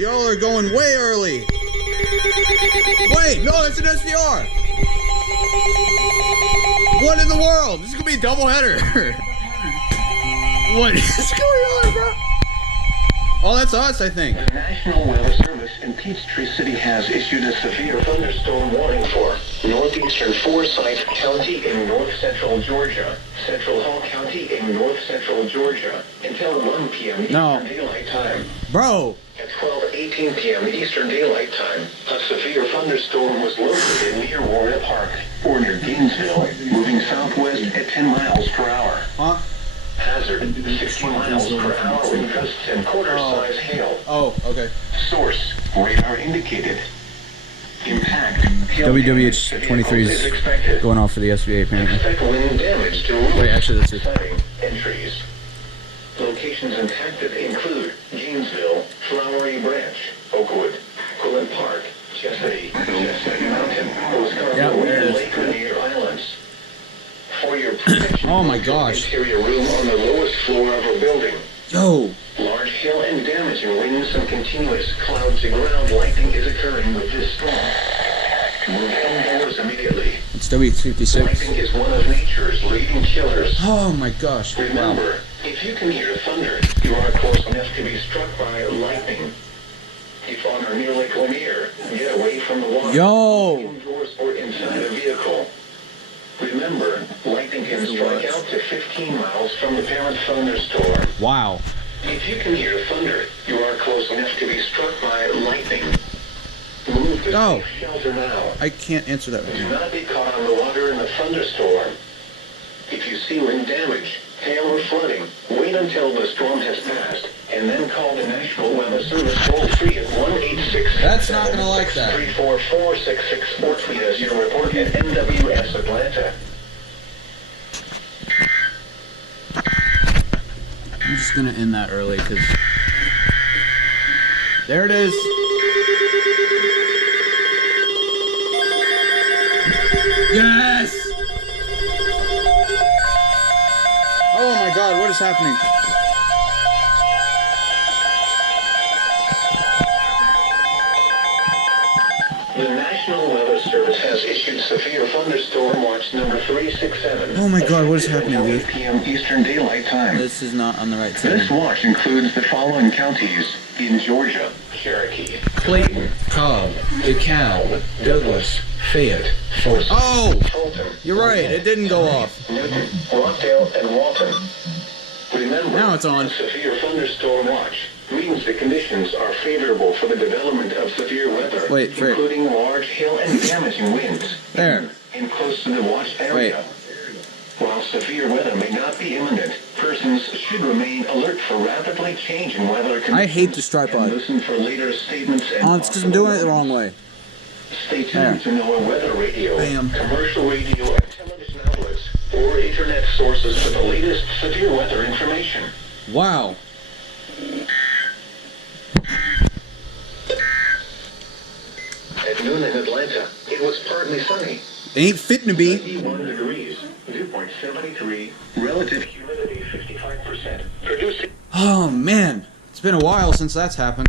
y'all are going way early. Wait, no, it's an SVR. What in the world? This is gonna be a doubleheader. What is going on, bro? Oh, that's us, I think. The National Weather Service in Peachtree City has issued a severe thunderstorm warning for northeastern Forsyth County in north-central Georgia, central Hall County in north-central Georgia, until 1 p.m. Eastern Daylight Time. Bro. At 12:18 p.m. Eastern Daylight Time, a severe thunderstorm was located near Warner Park, or near Gainesville, moving southwest at 10 miles per hour. Huh? Hazard, 60 miles per hour with gusts and quarter-size hail. Oh, okay. Source, radar indicated. Impact, WWH23 is going off for the SVA apparently. Expect wind damage to roofs, Wait, actually that's it. siding, and trees. Locations impacted include Gainesville, Flowery Branch, Oakwood, Quillen Park, Chesney Mountain, Wisconsin, Yep, there it is. Lake Rainier Islands. For your protection, Oh my gosh. interior room on the lowest floor of a building. Yo. Large hail and damaging winds and continuous cloud-to-ground lightning is occurring with this storm. Move indoors immediately. It's WH56. Lightning is one of nature's leading killers. Oh my gosh. Remember, if you can hear thunder, you are close enough to be struck by lightning. If on or near Lake Lanier, get away from the water. Yo. Indoors or inside a vehicle. Remember, lightning can strike out to 15 miles from the parent thunderstorm. Wow. If you can hear thunder, you are close enough to be struck by lightning. Move to safe shelter now. I can't answer that. Do not be caught on the water in the thunderstorm. If you see wind damage, hail or flooding, wait until the storm has passed, and then call the National Weather Service toll-free at 1-866. That's not gonna like that. 344-664 or tweet us your report at NWS Atlanta. I'm just gonna end that early because there it is. Yes! Oh my god, what is happening? The National Weather Service has issued severe thunderstorm watch number 367. Oh my god, what is happening, Until 8 dude? p.m. Eastern Daylight Time. This is not on the right This side. watch includes the following counties in Georgia: Cherokee, Clayton, Cobb, DeKalb, Douglas, Fayette, Fort. Oh! Fulton, You're right, it didn't go off. Newton, Rockdale, and Walton. Remember, Now it's on. the severe thunderstorm watch means the conditions are favorable for the development of severe weather, Wait, Frick. including large hail and damaging winds. There. And close to the watch area. While severe weather may not be imminent, persons should remain alert for rapidly changing weather conditions. I hate the stripe and line. listen for later statements and Oh, it's because I'm doing it the wrong way. Stay tuned to know our weather radio, Bam. commercial radio, and television outlets, or internet sources for the latest severe weather information. Wow. At noon in Atlanta, it was partly sunny. Ain't fitting to be. 91 degrees, dew point 73, relative humidity 55%, producing... Oh man, it's been a while since that's happened.